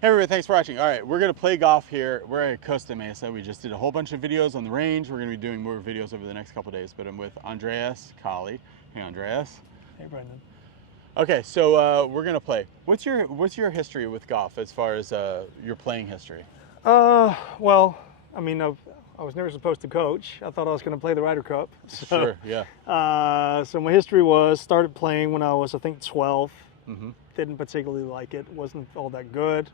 Hey everybody, thanks for watching. All right, we're gonna play golf here. We're at Costa Mesa. We just did a whole bunch of videos on the range. We're gonna be doing more videos over the next couple days, but I'm with Andreas, Collie. Hey Andreas. Hey Brendan. Okay, so we're gonna play. What's your history with golf as far as your playing history? Well, I mean, I was never supposed to coach. I thought I was going to play the Ryder Cup. So, Sure, yeah. So my history was started playing when I was, I think, 12. Mm-hmm. Didn't particularly like it. Wasn't all that good.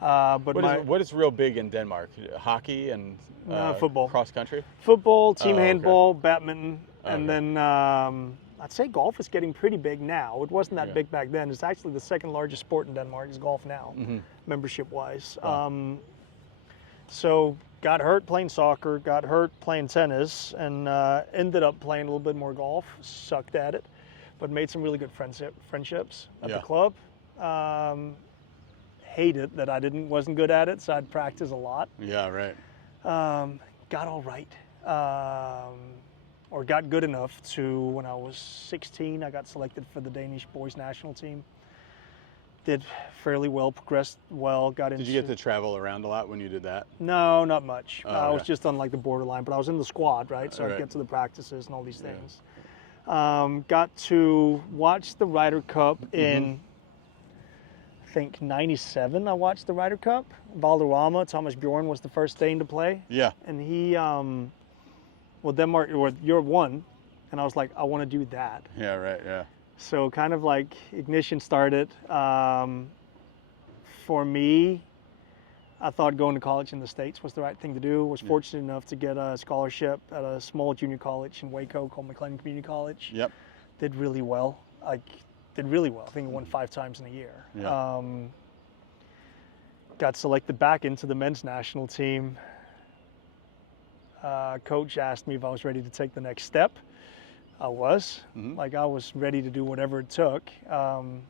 What is real big in Denmark? Hockey and football, cross country. Football, team okay. handball, badminton, and Okay. then I'd say golf is getting pretty big now. It wasn't that big back then. It's actually the second largest sport in Denmark is golf now, membership-wise. Wow. So got hurt playing soccer, got hurt playing tennis, and ended up playing a little bit more golf. Sucked at it, but made some really good friendships at the club. Hated that I wasn't good at it, so I'd practice a lot. Yeah, right. Got all right, or got good enough to, when I was 16, I got selected for the Danish boys national team. Did fairly well, progressed well, got into... Did you get to travel around a lot when you did that? No, not much. Oh, I was just on like the borderline, but I was in the squad, right? So I'd get to the practices and all these things. Got to watch the Ryder Cup in, I think, 97. I watched the Ryder Cup. Valderrama, Thomas Bjorn was the first Dane to play. Yeah. And he, well, Denmark, or Europe won, and I was like, I want to do that. Yeah, right, yeah. So kind of like ignition started. For me, I thought going to college in the States was the right thing to do. Was fortunate enough to get a scholarship at a small junior college in Waco called McLean Community College. Yep. Did really well. I think I won 5 times in a year. Yeah. Got selected back into the men's national team. Coach asked me if I was ready to take the next step. I was. Like, I was ready to do whatever it took. And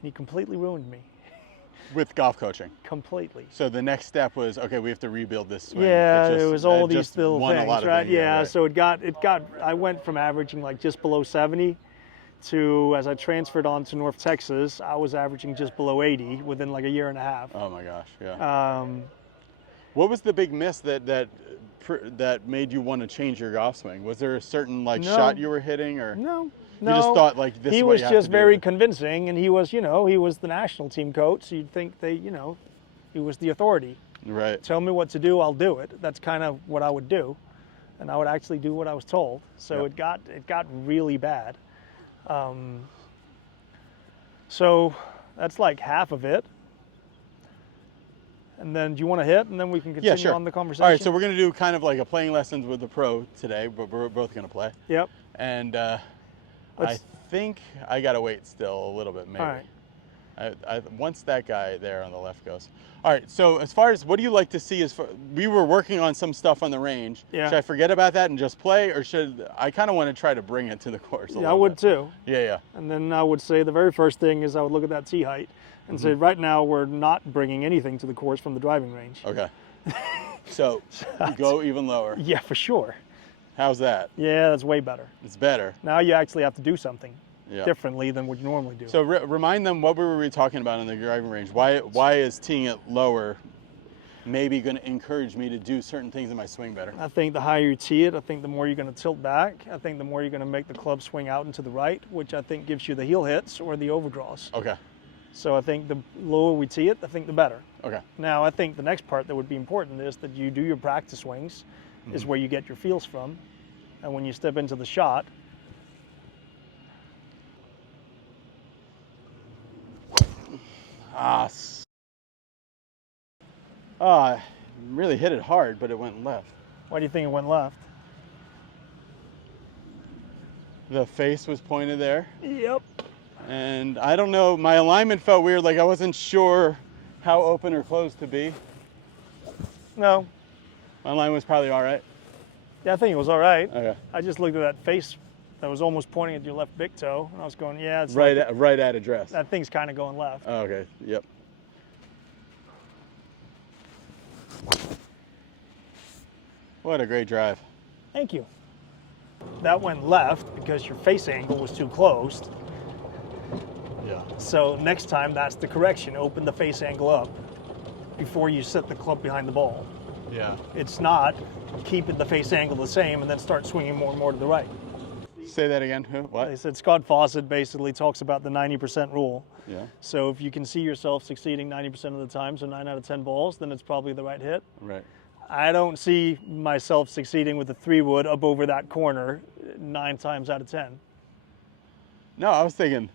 he completely ruined me. With golf coaching? Completely. So the next step was, okay, we have to rebuild this swing. Yeah, it was all these little things, right? Yeah, so it got, I went from averaging like just below 70 to, as I transferred on to North Texas, I was averaging just below 80 within like a year and a half. Oh my gosh, yeah. What was the big miss that made you want to change your golf swing? Was there a certain shot you were hitting, or no? You just thought like this? He was just very convincing, and he was, he was the national team coach. So you'd think he was the authority. Right. Tell me what to do, I'll do it. That's kind of what I would do, and I would actually do what I was told. So it got really bad. So that's like half of it. And then, do you want to hit, and then we can continue on the conversation? All right, so we're going to do kind of like a playing lessons with the pro today, but we're both going to play. Yep. And I think I got to wait still a little bit, maybe. All right. Once that guy there on the left goes. All right, so as far as what do you like to see, we were working on some stuff on the range. Yeah. Should I forget about that and just play, or should I kind of want to try to bring it to the course a little I would bit? too. Yeah, yeah. And then I would say the very first thing is I would look at that tee height and say, right now we're not bringing anything to the course from the driving range. Okay. So go even lower. Yeah, for sure. How's that? Yeah, that's way better. It's better. Now you actually have to do something differently than what you normally do. So remind them, what were we talking about in the driving range? Why is teeing it lower maybe going to encourage me to do certain things in my swing better? I think the higher you tee it, I think the more you're going to tilt back. I think the more you're going to make the club swing out and to the right, which I think gives you the heel hits or the overdraws. Okay. So I think the lower we tee it, I think the better. Okay. Now I think the next part that would be important is that you do your practice swings, is where you get your feels from. And when you step into the shot, really hit it hard, but it went left. why do you think it went left? The face was pointed there. Yep. And I don't know, my alignment felt weird, like I wasn't sure how open or closed to be. No. My line was probably all right. Yeah, I think it was all right. Okay. I just looked at that face that was almost pointing at your left big toe, and I was going, yeah, it's right at address. That thing's kind of going left. Oh, okay. Yep. What a great drive. Thank you. That went left because your face angle was too closed. Yeah. So next time, that's the correction. Open the face angle up. before you set the club behind the ball. Yeah. It's not keeping the face angle the same and then start swinging more and more to the right. Say that again. What? They said Scott Fawcett basically talks about the 90% rule. Yeah. So if you can see yourself succeeding 90% of the time, so 9 out of 10 balls, then it's probably the right hit. Right. I don't see myself succeeding with a 3-wood up over that corner 9 times out of 10. No, I was thinking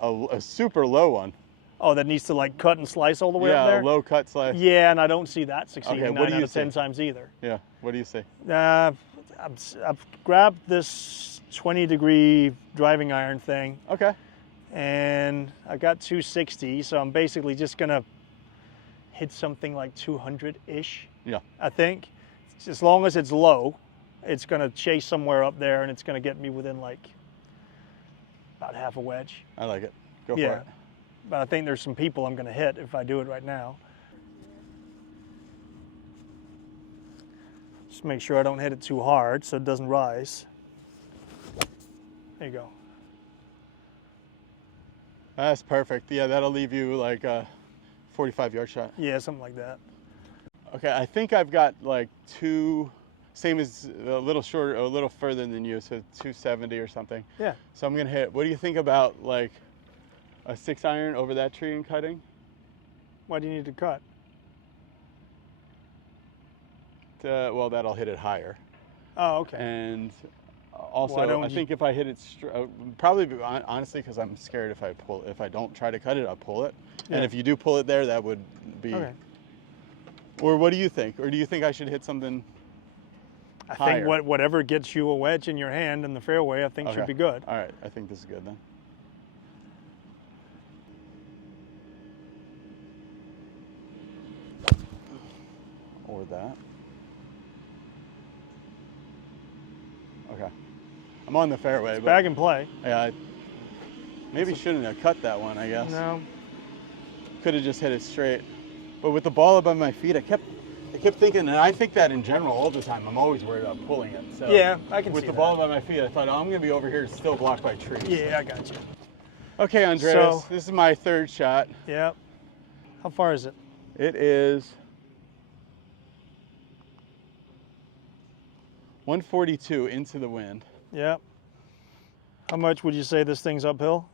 a super low one. Oh, that needs to like cut and slice all the way up there? Yeah, low cut slice. Yeah, and I don't see that succeeding Okay, what 9 do out you of 10 see? times either. Yeah, what do you say? I've grabbed this 20-degree driving iron thing, Okay. and I got 260, so I'm basically just gonna hit something like 200-ish. Yeah. I think. As long as it's low, it's gonna chase somewhere up there, and it's gonna get me within like about half a wedge. I like it. Go Yeah. for it. But I think there's some people I'm gonna hit if I do it right now. Just make sure I don't hit it too hard so it doesn't rise. There you go. That's perfect. Yeah, that'll leave you like a 45-yard shot. Yeah, something like that. Okay, I think I've got like same as a little shorter, a little further than you, so 270 or something. Yeah. So I'm gonna hit. What do you think about like a 6-iron over that tree and cutting? Why do you need to cut? Well, that'll hit it higher. Oh, okay. And also, Why don't I you- think if I hit it, probably honestly, because I'm scared if I don't try to cut it, I'll pull it. Yeah. And if you do pull it there, that would be. Okay. Or what do you think? Or do you think I should hit something I higher? think whatever gets you a wedge in your hand in the fairway, I think should be good. All right, I think this is good then. Or that. Okay. I'm on the fairway, but Bag and play. yeah, I maybe shouldn't have cut that one, I guess. No. Could have just hit it straight. But with the ball above my feet, I kept thinking, and I think that in general all the time. I'm always worried about pulling it. So Yeah, I can with see the that. ball above my feet, I thought, oh, I'm going to be over here still blocked by trees. Yeah, I got you. Okay, Andreas, So- this is my third shot. Yeah. How far is it? It is 142 into the wind. Yeah. How much would you say this thing's uphill?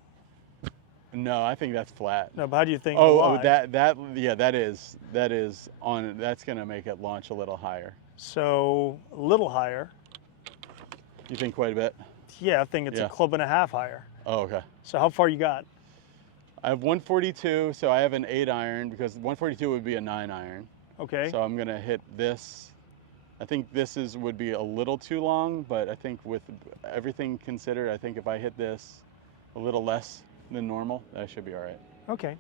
No, I think that's flat. No, but how do you think? Oh, the lie? that is on. That's gonna make it launch a little higher. So a little higher. You think quite a bit? Yeah, I think it's Yeah. a club and a half higher. Oh, okay. So how far you got? I have 142, so I have an 8-iron because 142 would be a 9-iron. Okay. So I'm gonna hit this. I think this would be a little too long, but I think with everything considered, I think if I hit this a little less than normal, that should be all right. Okay.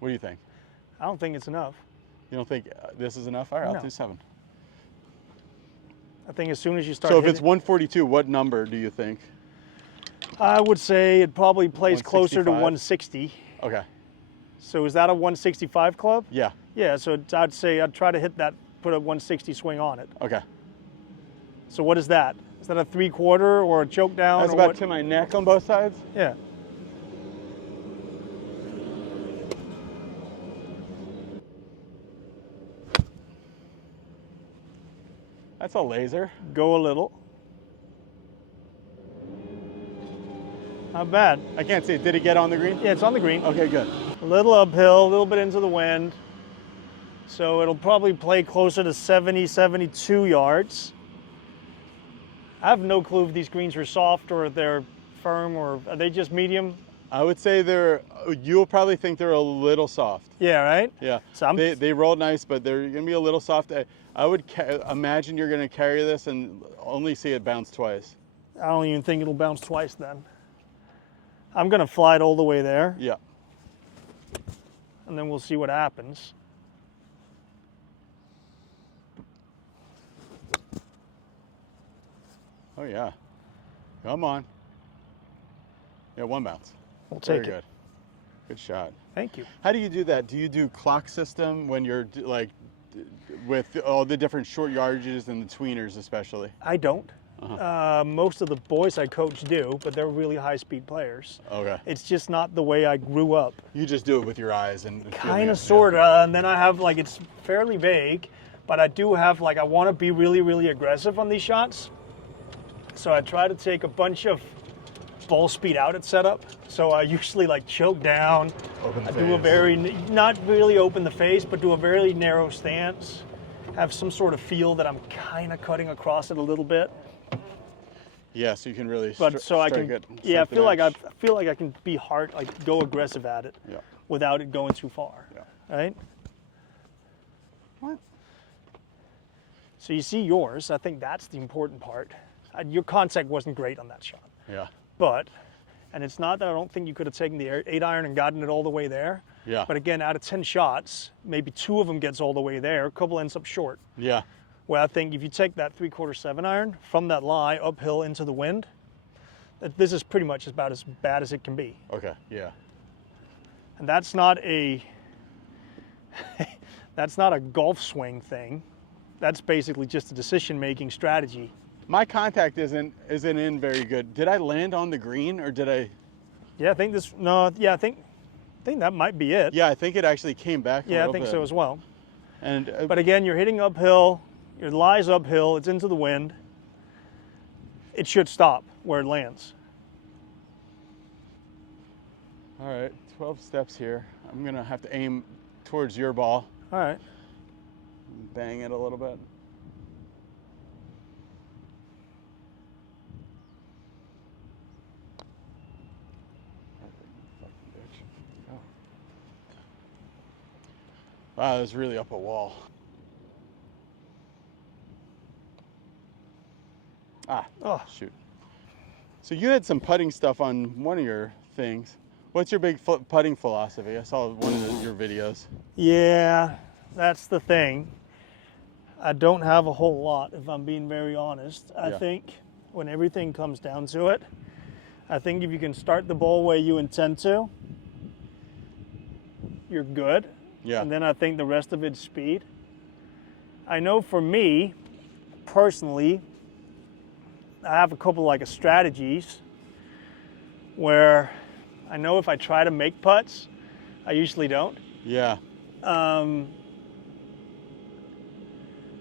What do you think? I don't think it's enough. You don't think this is enough? All right, No. I'll do 7. I think as soon as you start So if hitting, it's 142, what number do you think? I would say it probably plays closer to 165? 160. Okay. So is that a 165 club? Yeah. Yeah, so I'd say I'd try to hit that, put a 160 swing on it. Okay. So what is that? Is that a 3/4 or a choke down? That's or about what? to my neck on both sides. Yeah. That's a laser. Go a little. Not bad. I can't see it. Did it get on the green? Yeah, it's on the green. Okay, good. A little uphill, a little bit into the wind. So it'll probably play closer to 70, 72 yards. I have no clue if these greens are soft or if they're firm or are they just medium? I would say you'll probably think they're a little soft. Yeah, right? Yeah. So They rolled nice, but they're going to be a little soft. I would imagine you're going to carry this and only see it bounce twice. I don't even think it'll bounce twice then. I'm going to fly it all the way there, Yeah. and then we'll see what happens. Oh, yeah. Come on. Yeah, 1 bounce. We'll Very take it. good. Good shot. Thank you. How do you do that? Do you do clock system when you're like with all the different short yardages and the tweeners especially? I don't. Most of the boys I coach do, but they're really high-speed players. Okay. It's just not the way I grew up. You just do it with your eyes and Kind of, sort of, and then I have, like, it's fairly vague, but I do have, like, I want to be really, really aggressive on these shots. So I try to take a bunch of ball speed out at setup. So I usually, like, choke down. I do a very, not really open the face, but do a very narrow stance. Have some sort of feel that I'm kind of cutting across it a little bit. Yeah, so you can really so I can, yeah, I feel like I can be hard, like go aggressive at it, without it going too far, right? What? So you see yours. I think that's the important part. Your contact wasn't great on that shot. Yeah. But, and it's not that I don't think you could have taken the 8-iron and gotten it all the way there. Yeah. But again, out of 10 shots, maybe 2 of them gets all the way there. A couple ends up short. Yeah. Well, I think if you take that 3/4 7-iron from that lie uphill into the wind, this is pretty much about as bad as it can be. Okay. Yeah. And that's not a that's not a golf swing thing. That's basically just a decision-making strategy. My contact isn't in very good. Did I land on the green or did I? Yeah, I think this. No, yeah, I think that might be it. Yeah, I think it actually came back. Yeah, I think so as well. And but again, you're hitting uphill. Your lie's uphill. It's into the wind. It should stop where it lands. All right, 12 steps here. I'm gonna have to aim towards your ball. All right. Bang it a little bit. Wow, it was really up a wall. Oh, shoot. So you had some putting stuff on one of your things. What's your big putting philosophy? I saw one of your videos. Yeah, that's the thing. I don't have a whole lot, if I'm being very honest. I think when everything comes down to it, I think if you can start the ball where you intend to, you're good. Yeah. And then I think the rest of it's speed. I know for me, personally, I have a couple like strategies where I know if I try to make putts, I usually don't. Yeah.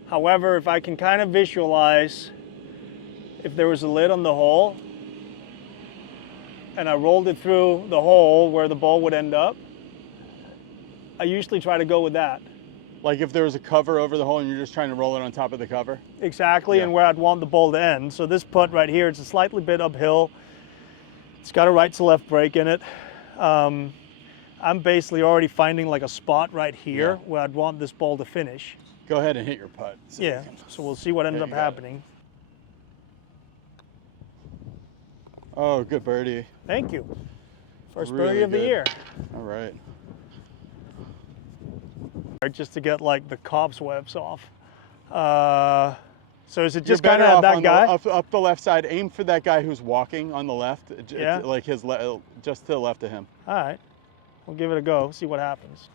However, if I can kind of visualize if there was a lid on the hole and I rolled it through the hole where the ball would end up, I usually try to go with that. Like if there was a cover over the hole and you're just trying to roll it on top of the cover? Exactly, and where I'd want the ball to end. So this putt right here, it's a slightly bit uphill. It's got a right to left break in it. I'm basically already finding like a spot right here where I'd want this ball to finish. Go ahead and hit your putt. So so we'll see what ends up happening. Oh, good birdie. Thank you. First Really birdie of the good. year. All right. Just to get like the cobwebs off. So is it just You're kind better of off that on guy? up the left side. Aim for that guy who's walking on the left. Yeah. Like just to the left of him. All right. We'll give it a go, see what happens.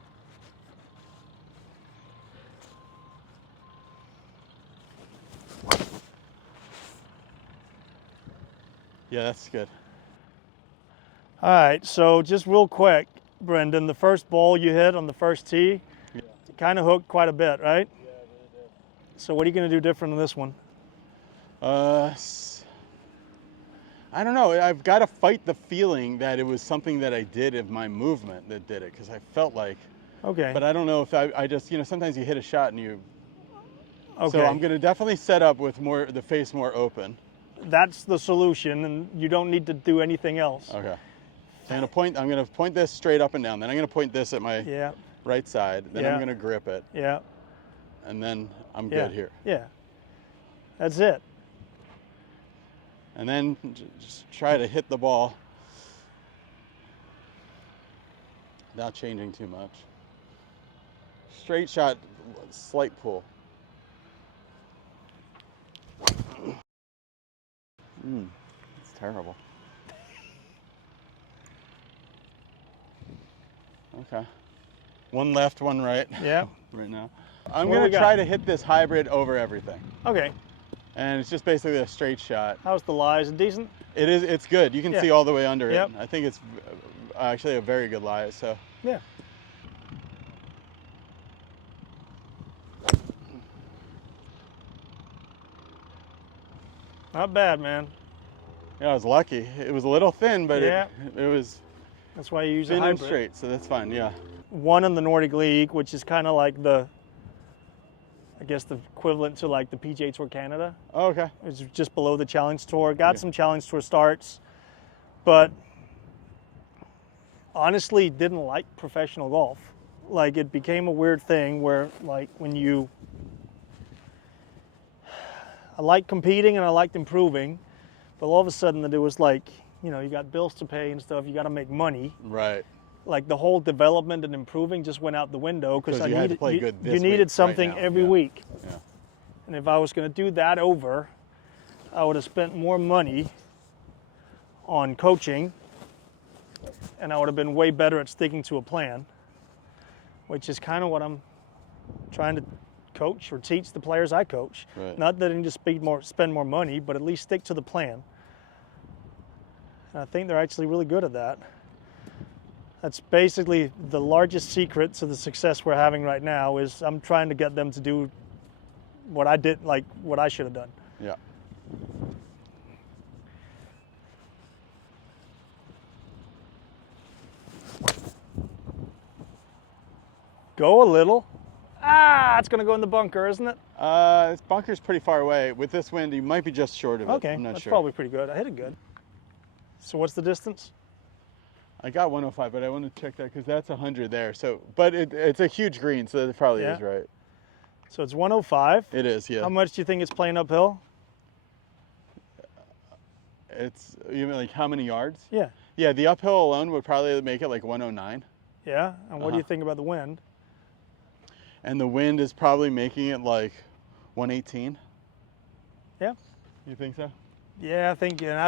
Yeah, that's good. All right, so just real quick, Brendan, the first ball you hit on the first tee, it kind of hooked quite a bit, right? Yeah, it really did. So what are you going to do different on this one? I don't know. I've got to fight the feeling that it was something that I did of my movement that did it, because I felt like. Okay. But I don't know if I just, sometimes you hit a shot and you. Okay. So I'm going to definitely set up with the face more open. That's the solution, and you don't need to do anything else. Okay. So I'm going to point this straight up and down. Then I'm going to point this at my right side. Then I'm going to grip it. Yeah. And then I'm good here. Yeah. That's it. And then just try to hit the ball without changing too much. Straight shot, slight pull. It's terrible. Okay. One left, one right. Yeah. Right now. I'm going to try to hit this hybrid over everything. Okay. And it's just basically a straight shot. How's the lie? Is it decent? It is. It's good. You can see all the way under Yep. it. I think it's actually a very good lie. So yeah. Not bad, man. yeah, I was lucky. It was a little thin, but Yeah. it was That's why you use a thin and hybrid. straight. So that's fine. Yeah. Won in the Nordic League, which is kind of like the, I guess the equivalent to like the PGA Tour Canada. Oh, okay. It's just below the Challenge Tour. Got some Challenge Tour starts, but honestly didn't like professional golf. Like it became a weird thing where like when you, I liked competing and I liked improving, but all of a sudden there was like, you know, you got bills to pay and stuff, you got to make money. Right. Like the whole development and improving just went out the window because I you had to needed play good you this needed week, something right now. every Yeah. week. Yeah. And if I was going to do that over, I would have spent more money on coaching and I would have been way better at sticking to a plan, which is kind of what I'm trying to coach or teach the players I coach. Right. Not that I need to spend more money, but at least stick to the plan. And I think they're actually really good at that. That's basically the largest secret to the success we're having right now is I'm trying to get them to do what I did, like what I should have done. Yeah. Go a little. Ah, it's going to go in the bunker, isn't it? This bunker's pretty far away. With this wind, you might be just short of it. Okay, I'm not that's sure. probably pretty good. I hit it good. So what's the distance? I got 105, but I want to check that because that's 100 there. So, but it's a huge green, so it probably Yeah. is right. So it's 105. It is, yeah. How much do you think it's playing uphill? It's, you mean like how many yards? Yeah. Yeah, the uphill alone would probably make it like 109. Yeah. And what do you think about the wind? And the wind is probably making it like 118. Yeah. You think so? Yeah, I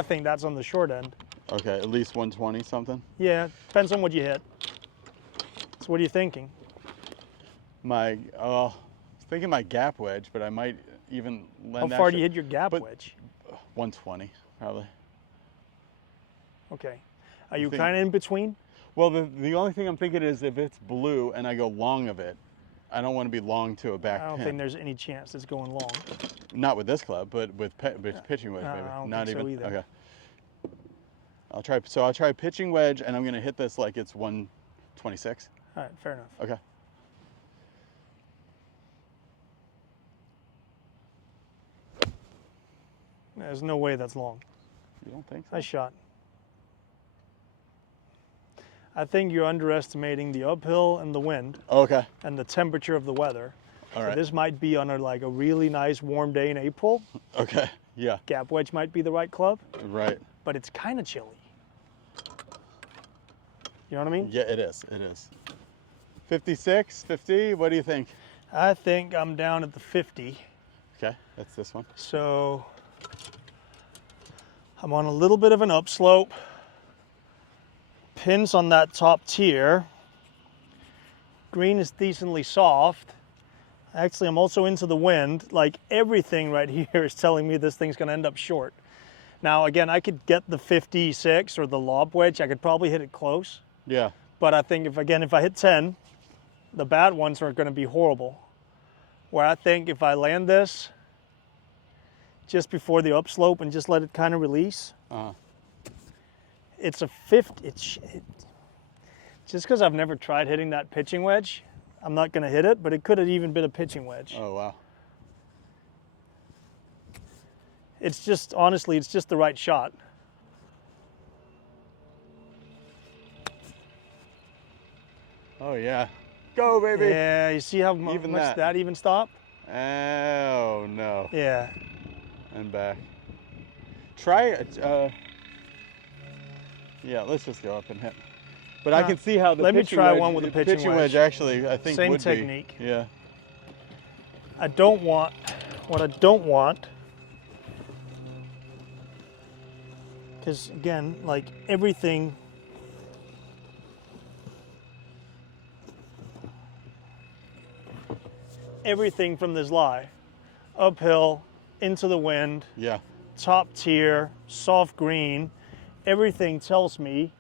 think that's on the short end. Okay, at least 120 something. Yeah, depends on what you hit. So what are you thinking? I was thinking my gap wedge, but I might even lend How far do you hit your gap but- wedge? 120 probably. Okay. Are you think- kind of in between? Well, the only thing I'm thinking is if it's blue and I go long of it, I don't want to be long to a back I don't pin. think there's any chance it's going long. Not with this club, but with pitching wedge, No, maybe. I don't Not think so even. either. Okay. I'll try pitching wedge, and I'm gonna hit this like it's 126. All right, fair enough. Okay. There's no way that's long. You don't think so? Nice shot. I think you're underestimating the uphill and the wind Okay. and the temperature of the weather. All So right. this might be on a really nice warm day in April. Okay. Yeah. Gap wedge might be the right club, Right. but it's kind of chilly. You know what I mean? Yeah, it is. It is. 56, 50. What do you think? I think I'm down at the 50. Okay, that's this one. So I'm on a little bit of an upslope. Pins on that top tier. Green is decently soft. Actually, I'm also into the wind. Like everything right here is telling me this thing's gonna end up short. Now, again, I could get the 56 or the lob wedge. I could probably hit it close. Yeah. But I think if I hit 10, the bad ones are gonna be horrible. Where I think if I land this just before the upslope and just let it kind of release, it's a 50. Just because I've never tried hitting that pitching wedge, I'm not going to hit it, but it could have even been a pitching wedge. Oh, wow. It's just, honestly, it's just the right shot. Oh, yeah. Go, baby. Yeah, you see how Even much that. that even stopped? Oh, no. Yeah. And back. Try it. Yeah, let's just go up and hit. But I can see how the let me pitching try wedge, one with a pitching wedge. wedge actually, I think Same would technique. be. Yeah. What I don't want, because again, like everything, from this lie, uphill, into the wind, Yeah. top tier, soft green. Everything tells me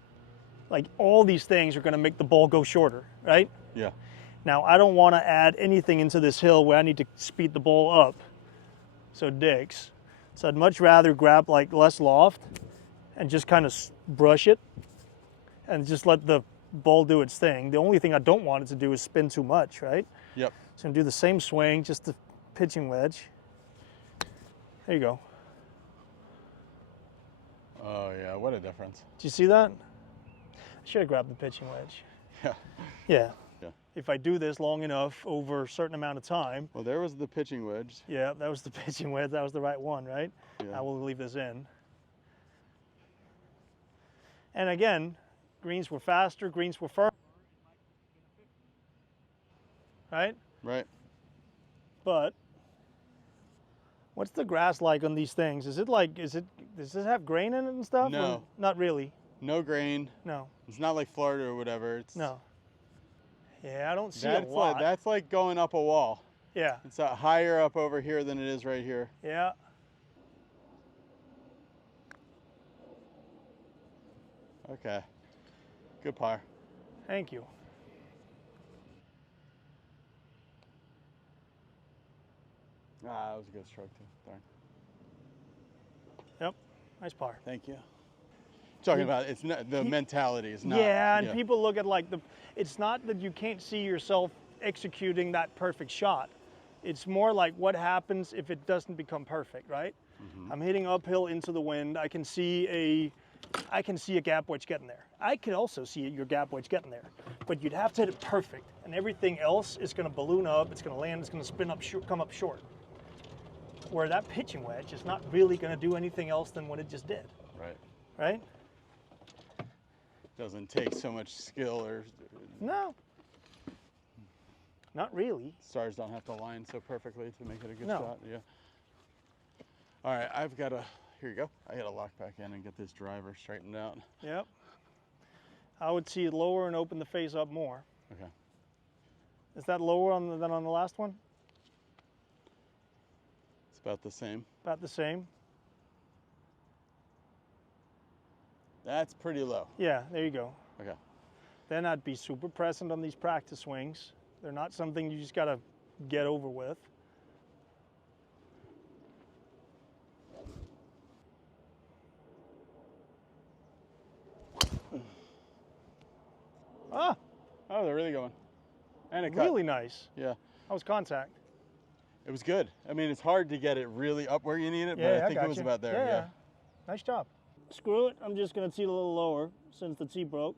like all these things are going to make the ball go shorter, right? Yeah. Now, I don't want to add anything into this hill where I need to speed the ball up so it digs. So I'd much rather grab like less loft and just kind of brush it and just let the ball do its thing. The only thing I don't want it to do is spin too much, right? Yep. So I'm going to do the same swing, just the pitching wedge. There you go. Oh, yeah. What a difference. Did you see that? I should have grabbed the pitching wedge. Yeah. Yeah. Yeah. If I do this long enough over a certain amount of time. Well, there was the pitching wedge. Yeah, that was the pitching wedge. That was the right one, right? Yeah. I will leave this in. And again, greens were faster, greens were firmer. Right? Right. But what's the grass like on these things? Does this have grain in it and stuff? No. Or not really. No grain. No. It's not like Florida or whatever. It's No. Yeah, I don't see a lot. Like, that's like going up a wall. Yeah. It's higher up over here than it is right here. Yeah. Okay. Good par. Thank you. Ah, that was a good stroke too. Darn. Yep. Nice par. Thank you. Talking about it's not the mentality is not. Yeah, and people look at like it's not that you can't see yourself executing that perfect shot. It's more like what happens if it doesn't become perfect, right? Mm-hmm. I'm hitting uphill into the wind. I can see a gap wedge getting there. I could also see your gap wedge getting there, but you'd have to hit it perfect, and everything else is going to balloon up. It's going to land. It's going to spin up, come up short. Where that pitching wedge is not really going to do anything else than what it just did. Right. Right? Doesn't take so much skill or. No. Not really. Stars don't have to line so perfectly to make it a good No. shot. Yeah. All right, I've got to. Here you go. I got to lock back in and get this driver straightened out. Yep. I would see it lower and open the face up more. Okay. Is that lower than on the last one? It's about the same. About the same. That's pretty low. Yeah, there you go. Okay. Then I'd be super present on these practice swings. They're not something you just got to get over with. Ah! Oh, they're really going. And it cut. Really nice. Yeah. That was contact. It was good. I mean, it's hard to get it really up where you need it, Yeah, but I think it was about there. Yeah. Nice job. Screw it. I'm just going to tee it a little lower since the tee broke.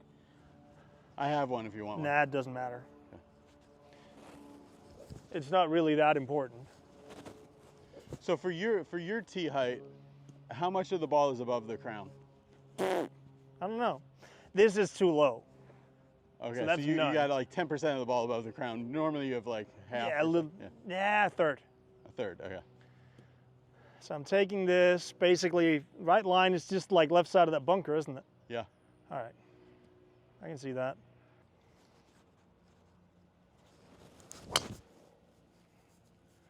I have one if you want one. Nah, it doesn't matter. Okay. It's not really that important. So for your tee height, how much of the ball is above the crown? I don't know. This is too low. Okay, so, that's you got like 10% of the ball above the crown. Normally you have like half. Yeah, a little. Yeah, a third. A third, okay. So I'm taking this, basically, right line is just like left side of that bunker, isn't it? Yeah. All right. I can see that.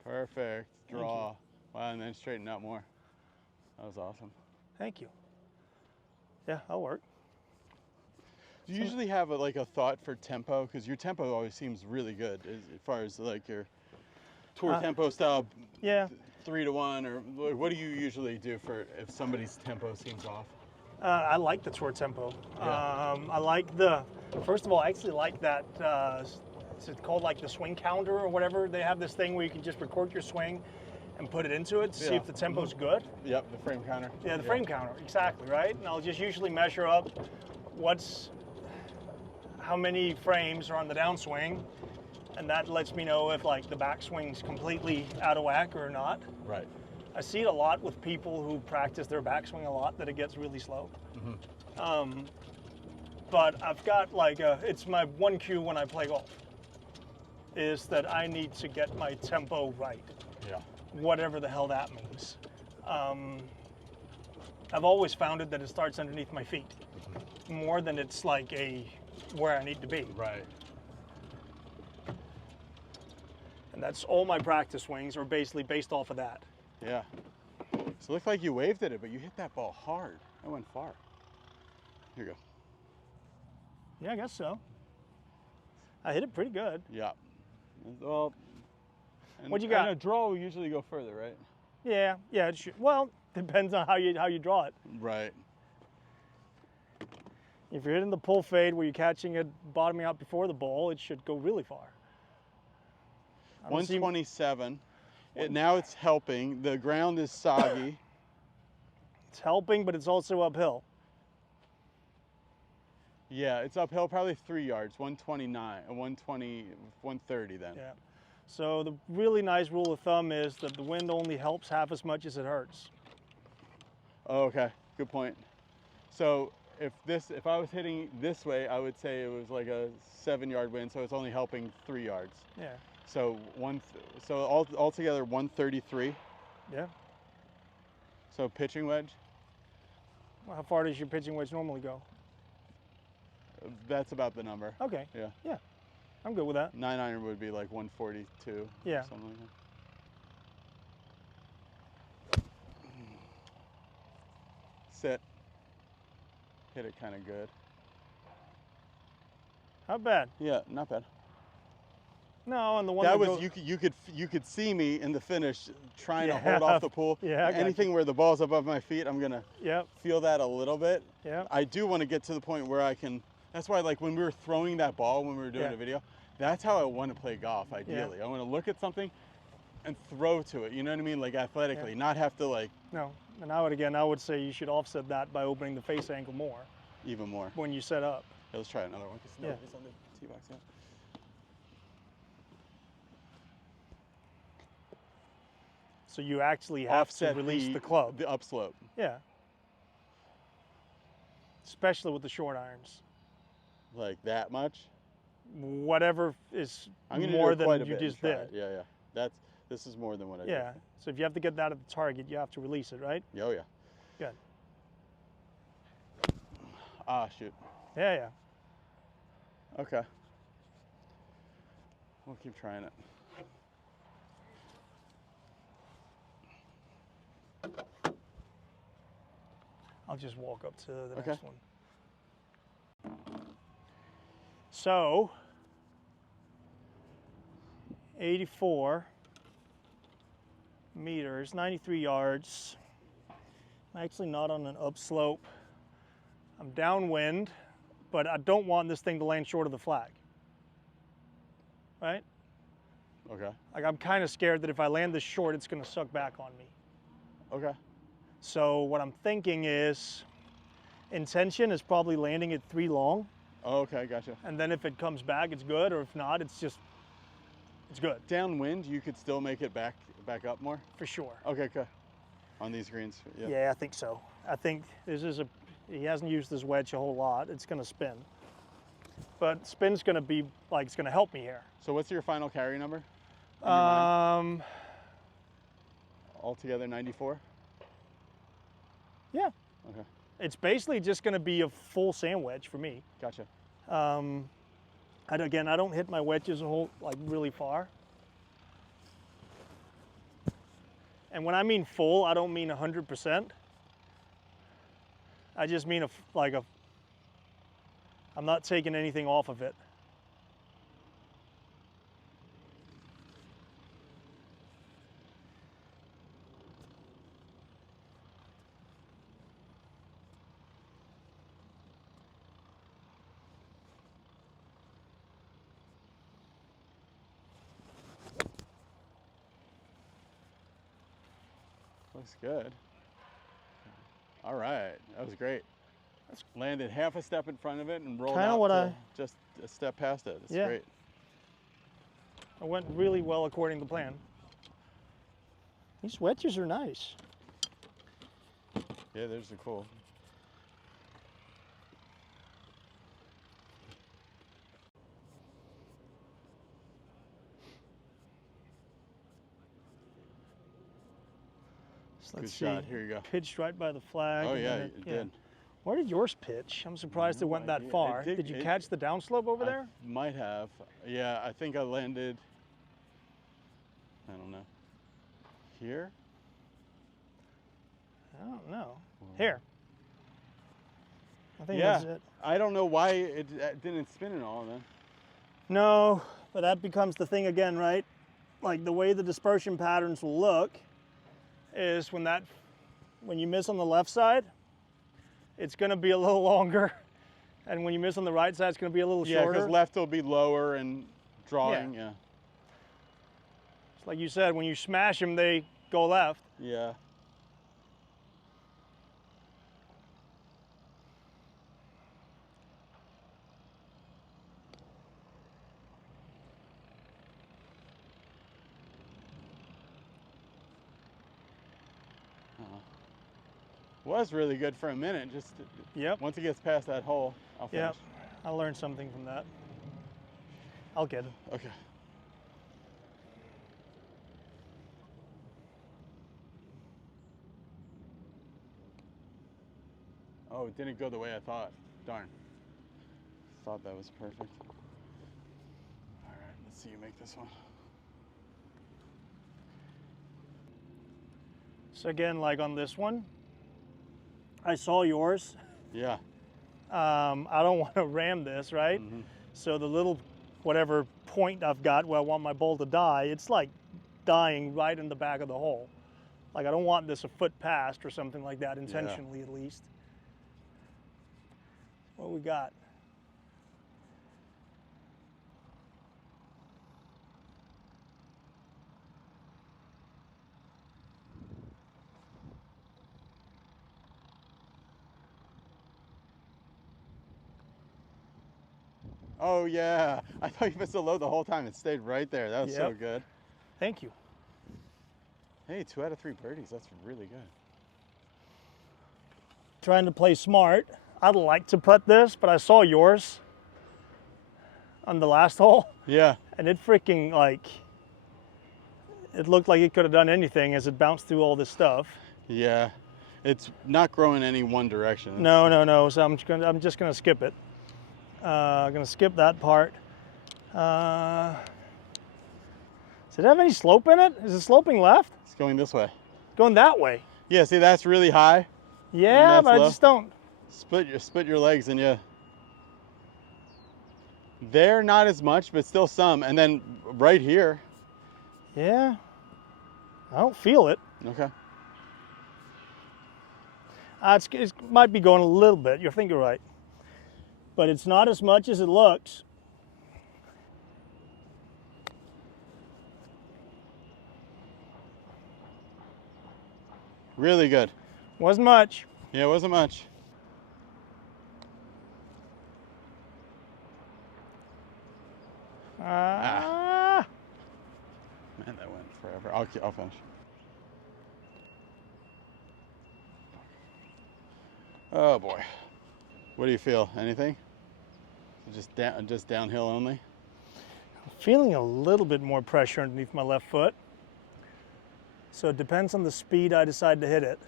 Perfect. Draw. Wow, and then straighten out more. That was awesome. Thank you. Yeah, that'll work. Do you usually have a thought for tempo? Because your tempo always seems really good as far as like your tour tempo style. Yeah. 3-1, or what do you usually do for if somebody's tempo seems off? I like the tour tempo. Yeah. I like first of all, I actually like that, is it called like the swing counter or whatever? They have this thing where you can just record your swing and put it into it to see if the tempo's good. Yep, the frame counter. Yeah, the frame counter, exactly, right? And I'll just usually measure up how many frames are on the downswing, and that lets me know if like the backswing's completely out of whack or not. Right. I see it a lot with people who practice their backswing a lot that it gets really slow. Mm-hmm. But I've got it's my one cue when I play golf, is that I need to get my tempo right. Yeah. Whatever the hell that means. I've always found it that it starts underneath my feet, more than it's like where I need to be. Right. And that's all my practice swings are basically based off of that. Yeah. So it looked like you waved at it, but you hit that ball hard. That went far. Here you go. Yeah, I guess so. I hit it pretty good. Yeah. Well, What you got? And a draw will usually go further, right? Yeah, it should. Well, depends on how you draw it. Right. If you're hitting the pull fade where you're catching it bottoming out before the ball, it should go really far. 127. Now it's helping. The ground is soggy. It's helping, but it's also uphill. Yeah, it's uphill probably 3 yards, 129, 120, 130 then. Yeah. So the really nice rule of thumb is that the wind only helps half as much as it hurts. Oh, okay, good point. So if I was hitting this way, I would say it was like a 7-yard wind, so it's only helping 3 yards. Yeah. So altogether 133. Yeah. So pitching wedge. Well, how far does your pitching wedge normally go? That's about the number. Okay. Yeah. Yeah. I'm good with that. 9-iron would be like 142. Yeah. Something like that. Sit. Hit it kind of good. Not bad. Yeah, not bad. No, and the one that that was goes, you could see me in the finish trying to hold off the pool. Yeah. Anything where the ball's above my feet, I'm gonna feel that a little bit. Yeah. I do want to get to the point where I can. That's why, like when we were throwing that ball when we were doing the video, that's how I want to play golf. Ideally, I want to look at something and throw to it. You know what I mean? Like athletically, not have to like. No, and I would say you should offset that by opening the face angle more. Even more. When you set up. Yeah, let's try another one. Yeah. It's on the tee box. Yeah. So you actually have to release the club. The upslope. Yeah. Especially with the short irons. Like that much? Whatever is I'm more than you just did. Yeah. This is more than what I did. Yeah. So if you have to get that at the target, you have to release it, right? Oh yeah. Good. Ah, shoot. Yeah. Okay. We'll keep trying it. I'll just walk up to the next one. So, 84 meters, 93 yards. I'm actually not on an upslope. I'm downwind, but I don't want this thing to land short of the flag. Right? Okay. Like I'm kind of scared that if I land this short, it's going to suck back on me. Okay. So what I'm thinking is, intention is probably landing at 3 long. Oh, okay, gotcha. And then if it comes back, it's good, or if not, it's good. Downwind, you could still make it back up more? For sure. Okay, good. On these greens, yeah. Yeah, I think so. I think he hasn't used this wedge a whole lot. It's going to spin. But spin's going to be, like, it's going to help me here. So what's your final carry number? Altogether 94? Yeah. Okay. It's basically just going to be a full sand wedge for me. Gotcha. Again, I don't hit my wedges really far. And when I mean full, I don't mean 100%. I just mean I'm not taking anything off of it. Looks good. All right, that was great. Landed half a step in front of it and rolled out just a step past it. It's great. It went really well according to plan. These wedges are nice. Yeah, those are cool. So let's Good shot. Here you go. Pitched right by the flag. Oh yeah, it did. Where did yours pitch? I'm surprised it went that far. Did you catch the downslope over there? Might have. Yeah, I think I landed, I don't know, here? I don't know. Here. I think Yeah, that's it. I don't know why it didn't spin at all then. No, but that becomes the thing again, right? Like the way the dispersion patterns will look is when you miss on the left side, it's going to be a little longer, and when you miss on the right side, it's going to be a little shorter. Yeah, because left will be lower and drawing. Yeah. It's like you said, when you smash them, they go left. Yeah. Was really good for a minute. Just once it gets past that hole, I'll finish. Yep, I learned something from that. I'll get it. Okay. Oh, it didn't go the way I thought. Darn. Thought that was perfect. All right, let's see you make this one. So again, like on this one, I saw yours. Yeah. I don't want to ram this, right? Mm-hmm. So the little, whatever point I've got where I want my bowl to die, it's like dying right in the back of the hole. Like I don't want this a foot past or something like that, intentionally at least. What we got? Oh yeah, I thought you missed the low the whole time. It stayed right there. That was so good. Thank you. Hey, 2 out of 3 birdies. That's really good. Trying to play smart. I'd like to putt this, but I saw yours on the last hole. Yeah. And it freaking it looked like it could have done anything as it bounced through all this stuff. Yeah, it's not growing any one direction. No. So I'm just gonna skip it. I'm gonna skip that part. Does it have any slope in it? Is it sloping left? It's going this way. Going that way. Yeah, see that's really high. Yeah, but low. I just don't. Split your legs and you. There, not as much, but still some. And then right here. Yeah. I don't feel it. Okay. It might be going a little bit. I think you're right. But it's not as much as it looks. Really good. Wasn't much. Yeah, it wasn't much. Man, that went forever. I'll finish. Oh boy. What do you feel? Anything? Just downhill only? I'm feeling a little bit more pressure underneath my left foot. So it depends on the speed I decide to hit it.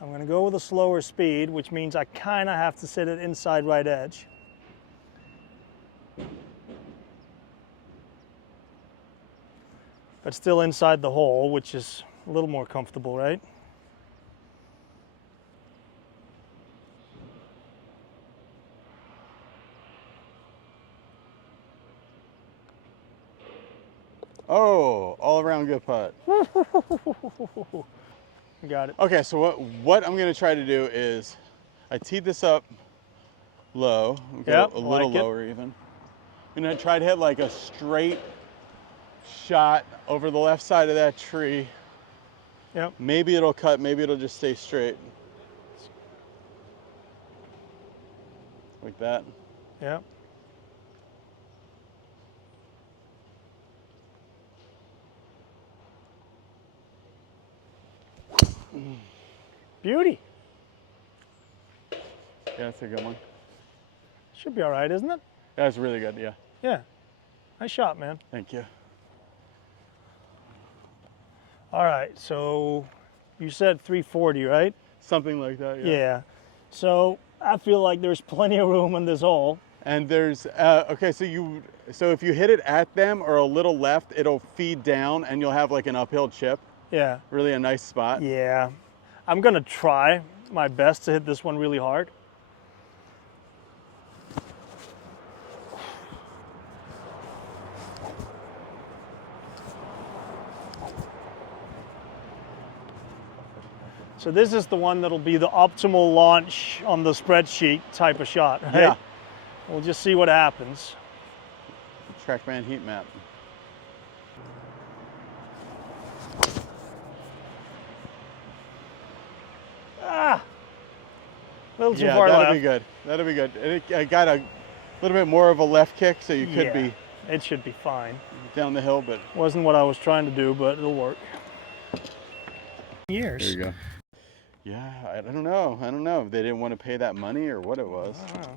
I'm going to go with a slower speed, which means I kind of have to sit it inside right edge. But still inside the hole, which is a little more comfortable, right? Oh, all around good putt. Got it. Okay, so what I'm gonna try to do is, I teed this up low, a little lower even. I'm gonna try to hit like a straight shot over the left side of that tree. Yep. Maybe it'll cut, maybe it'll just stay straight. Like that. Yep. Beauty. Yeah, that's a good one. Should be all right, isn't it? That's really good, yeah. Yeah. Nice shot, man. Thank you. All right, so you said 340, right? Something like that, yeah. Yeah. So I feel like there's plenty of room in this hole. And there's, okay, so if you hit it at them or a little left, it'll feed down and you'll have like an uphill chip. Yeah. Really a nice spot. Yeah. I'm gonna try my best to hit this one really hard. So this is the one that'll be the optimal launch on the spreadsheet type of shot, right? Yeah. We'll just see what happens. TrackMan heat map. Ah, a little too Yeah, far that'll left. be good. That'll be good. I got a little bit more of a left kick, so you could be It should be fine. down the hill, but Wasn't what I was trying to do, but it'll work. Years. there you go. Yeah, I don't know. I don't know if they didn't want to pay that money or what it was. I don't know.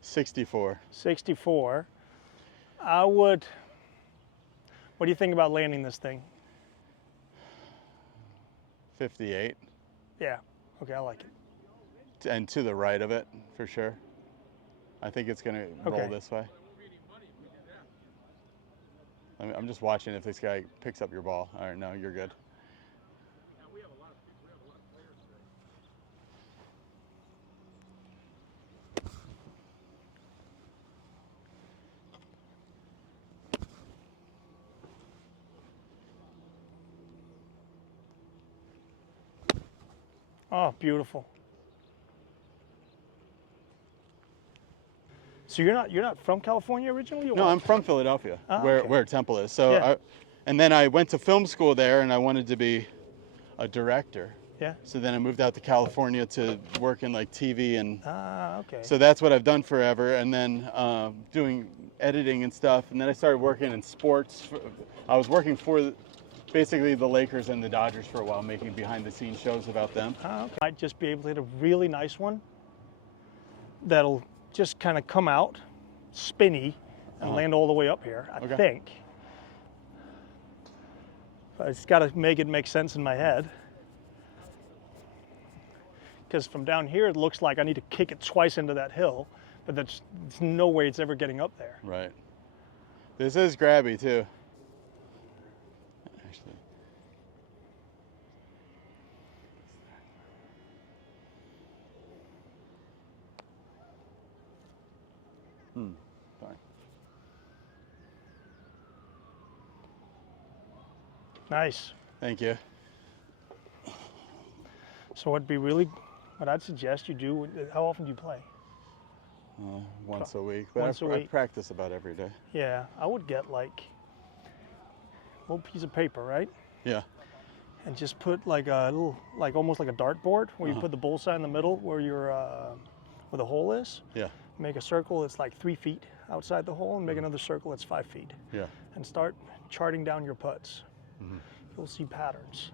64. 64. I would. What do you think about landing this thing? 58. Yeah. Okay, I like it. And to the right of it, for sure. I think it's going to roll this way. I'm just watching if this guy picks up your ball. All right, no, you're good. Oh, beautiful. So you're not from California originally? Or No, what? I'm from Philadelphia, okay. where Temple is. So, Yeah. and then I went to film school there, and I wanted to be a director. Yeah. So then I moved out to California to work in like TV, and Okay. so that's what I've done forever. And then doing editing and stuff. And then I started working in sports. I was working for basically the Lakers and the Dodgers for a while, making behind-the-scenes shows about them. Okay. Might just be able to hit a really nice one that'll just kind of come out spinny and land all the way up here, I think. But it's got to make sense in my head. Because from down here, it looks like I need to kick it twice into that hill, but there's no way it's ever getting up there. Right. This is grabby too. Actually. Fine. Nice. Thank you. So what I'd suggest you do, how often do you play? Once a week, but Once a I week. practice about every day. Yeah, I would get like a little piece of paper, right? Yeah. And just put like a little, like almost like a dartboard where you put the bullseye in the middle where where the hole is. Yeah. Make a circle that's like 3 feet outside the hole and make another circle that's 5 feet. Yeah. And start charting down your putts. You'll see patterns.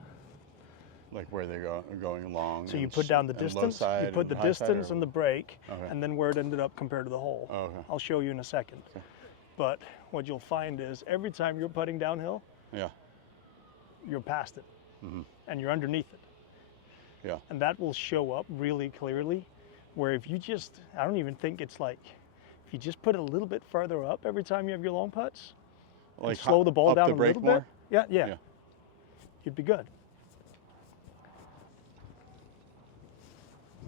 Like where they're going along. So you put down the distance, you put the distance and the break, and then where it ended up compared to the hole. Okay. I'll show you in a second. Okay. But what you'll find is every time you're putting downhill, you're past it, and you're underneath it. Yeah. And that will show up really clearly, where if you just, I don't even think it's like, if you just put it a little bit further up every time you have your long putts, Like slow the ball up down the a break little more? bit, yeah, you'd be good.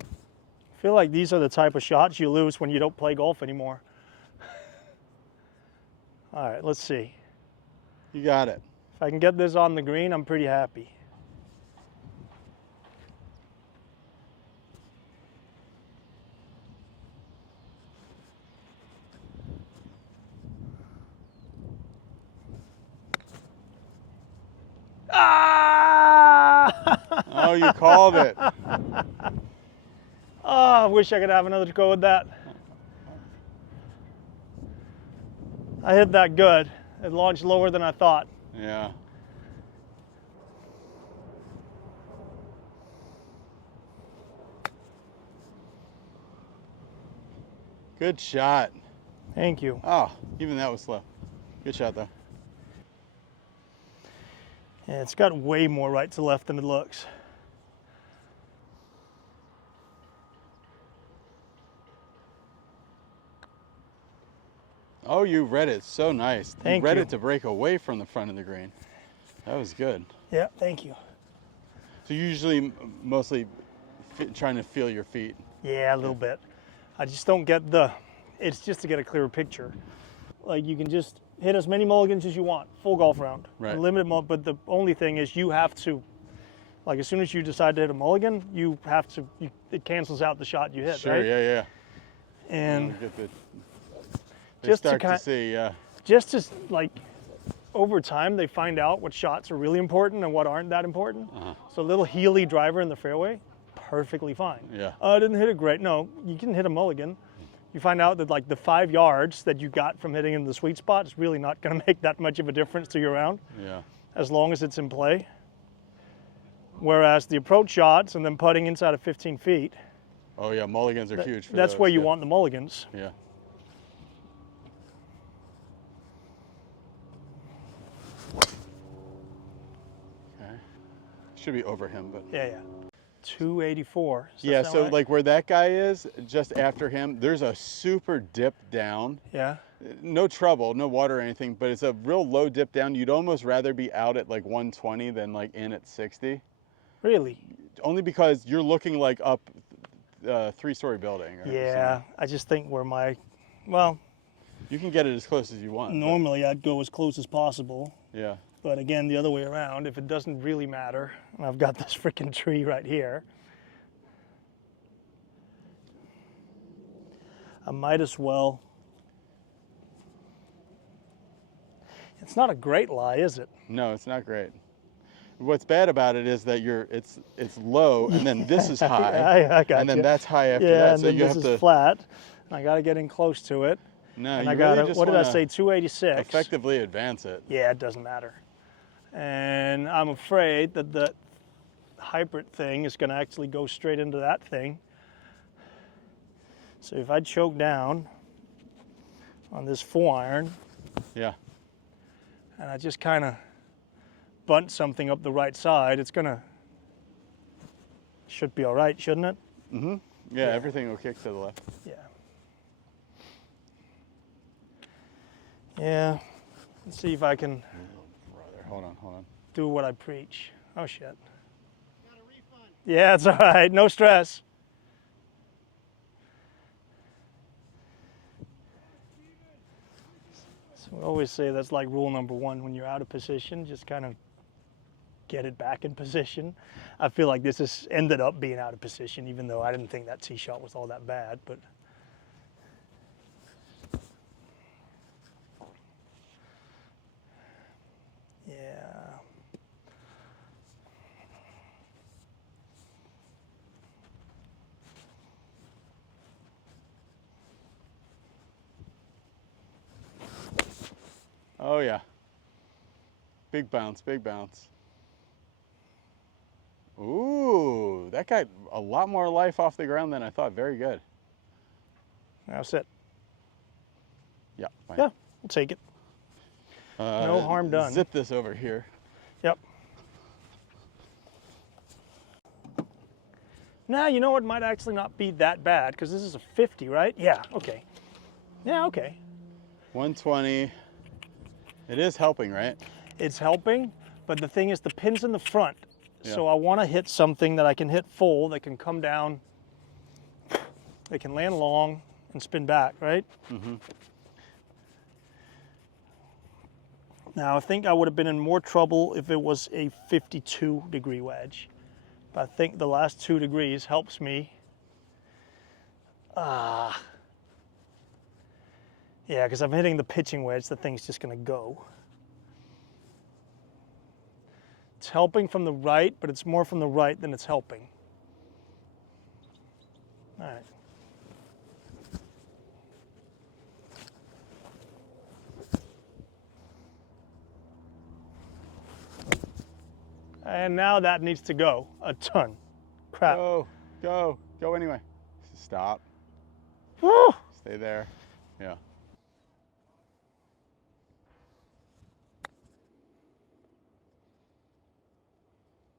I feel like these are the type of shots you lose when you don't play golf anymore. All right, let's see. You got it. If I can get this on the green, I'm pretty happy. Ah! Oh, you called it. Oh, I wish I could have another go with that. I hit that good. It launched lower than I thought. Yeah. Good shot. Thank you. Oh, even that was slow. Good shot, though. Yeah, it's got way more right to left than it looks. Oh, you read it so nice. Thank you read you. it to break away from the front of the green. That was good. Yeah, thank you. So you usually mostly trying to feel your feet. Yeah, a little bit. I just don't get it's just to get a clearer picture. Like you can just hit as many mulligans as you want, full golf round. Right. Unlimited but the only thing is you have to, like as soon as you decide to hit a mulligan, you have to, it cancels out the shot you hit, Sure, right? yeah. And They just start to to see, yeah. just as like over time they find out what shots are really important and what aren't that important. So a little heely driver in the fairway, perfectly fine. Yeah. I didn't hit it great. No, you can hit a mulligan. You find out that like the 5 yards that you got from hitting in the sweet spot is really not going to make that much of a difference to your round. Yeah. As long as it's in play. Whereas the approach shots and then putting inside of 15 feet. Oh yeah, mulligans are huge for That's those, where you yeah. want the mulligans. Yeah. Okay. Should be over him, but. Yeah. 284. Yeah, so right? like where that guy is, just after him, there's a super dip down. Yeah. No trouble, no water or anything, but it's a real low dip down. You'd almost rather be out at like 120 than like in at 60. Really? Only because you're looking like up a 3-story building. Right? Yeah, So I just think well, you can get it as close as you want. normally I'd go as close as possible. Yeah. But again, the other way around, if it doesn't really matter, and I've got this freaking tree right here, I might as well. It's not a great lie, is it? No, it's not great. What's bad about it is that it's low, and then this is high, I got and then you. that's high after Yeah, that. and So then you this have is to flat. And I got to get in close to it. No, And you I got really just what did I wanna say? 286. effectively advance it. Yeah, it doesn't matter. And I'm afraid that the hybrid thing is going to actually go straight into that thing. So if I choke down on this 4-iron, Yeah. and I just kind of bunt something up the right side, should be all right, shouldn't it? Mm-hmm. Yeah, everything will kick to the left. Yeah. Yeah. Let's see if I can Brother, hold on. do what I preach. Oh, shit. Got a refund. Yeah, it's all right. No stress. So we always say that's like rule number 1 when you're out of position, just kind of get it back in position. I feel like this has ended up being out of position, even though I didn't think that tee shot was all that bad, but. Yeah. Oh yeah. Big bounce, big bounce. Ooh, that got a lot more life off the ground than I thought. Very good. That's it. Yeah. Fine. Yeah, we'll take it. No harm done. Zip this over here. Yep. Now, you know what might actually not be that bad, because this is a 50, right? Yeah, okay. Yeah, okay. 120. It is helping, right? It's helping, but the thing is the pin's in the front. Yeah. So I want to hit something that I can hit full, that can come down, that can land long and spin back, right? Mm-hmm. Now, I think I would have been in more trouble if it was a 52-degree wedge. But I think the last 2 degrees helps me. Yeah, because I'm hitting the pitching wedge, the thing's just going to go. It's helping from the right, but it's more from the right than it's helping. All right. And now that needs to go a ton. Crap. Go anyway. Stop. Woo! Stay there. Yeah.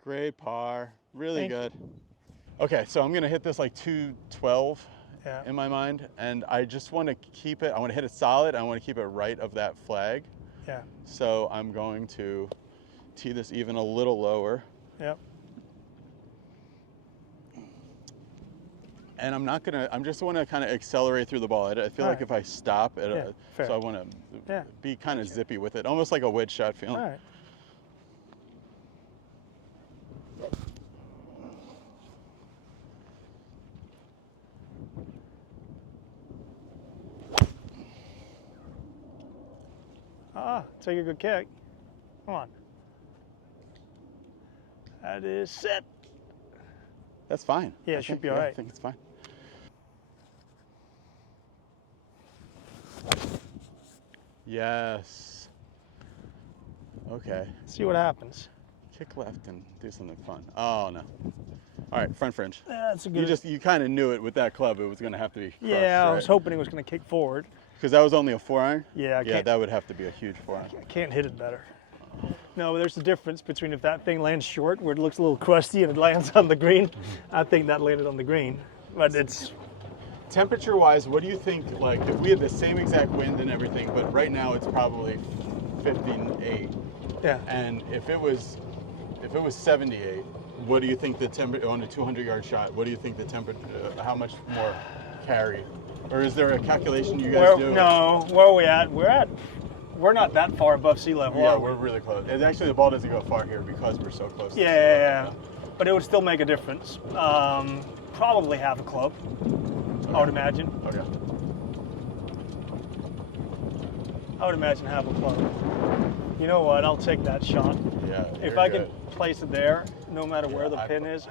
Great par. Really Thank good. Okay, so I'm gonna hit this like 212 in my mind, and I just want to keep it. I want to hit it solid. I want to keep it right of that flag. Yeah. So I'm going to tee this even a little lower. Yep. And I'm just want to kind of accelerate through the ball. I feel like if I stop, so I want to be kind of zippy with it, almost like a wedge shot feeling. All right. Take a good kick. Come on. That is set. That's fine. Yeah, it should be all right. I think it's fine. Yes. Okay. See what happens. Kick left and do something fun. Oh no. All right, front fringe. That's a good. You kind of knew it with that club. It was going to have to be crushed, yeah, I right? was hoping it was going to kick forward. Because that was only a 4-iron? Yeah, that would have to be a huge 4-iron. I can't hit it better. No, but there's a difference between if that thing lands short, where it looks a little crusty, and it lands on the green. I think that landed on the green, but it's. Temperature-wise, what do you think? Like, if we had the same exact wind and everything, but right now it's probably 58. Yeah. And if it was 78, what do you think the temperature on a 200-yard shot? What do you think the temperature? How much more carry? Or is there a calculation you guys do? No, where are we at? We're not that far above sea level. Yeah, we're really close. And actually, the ball doesn't go far here because we're so close. Yeah. But it would still make a difference. Probably half a club, I would imagine. Okay. I would imagine half a club. You know what? I'll take that shot. Yeah. If I can place it there, no matter where the pin is,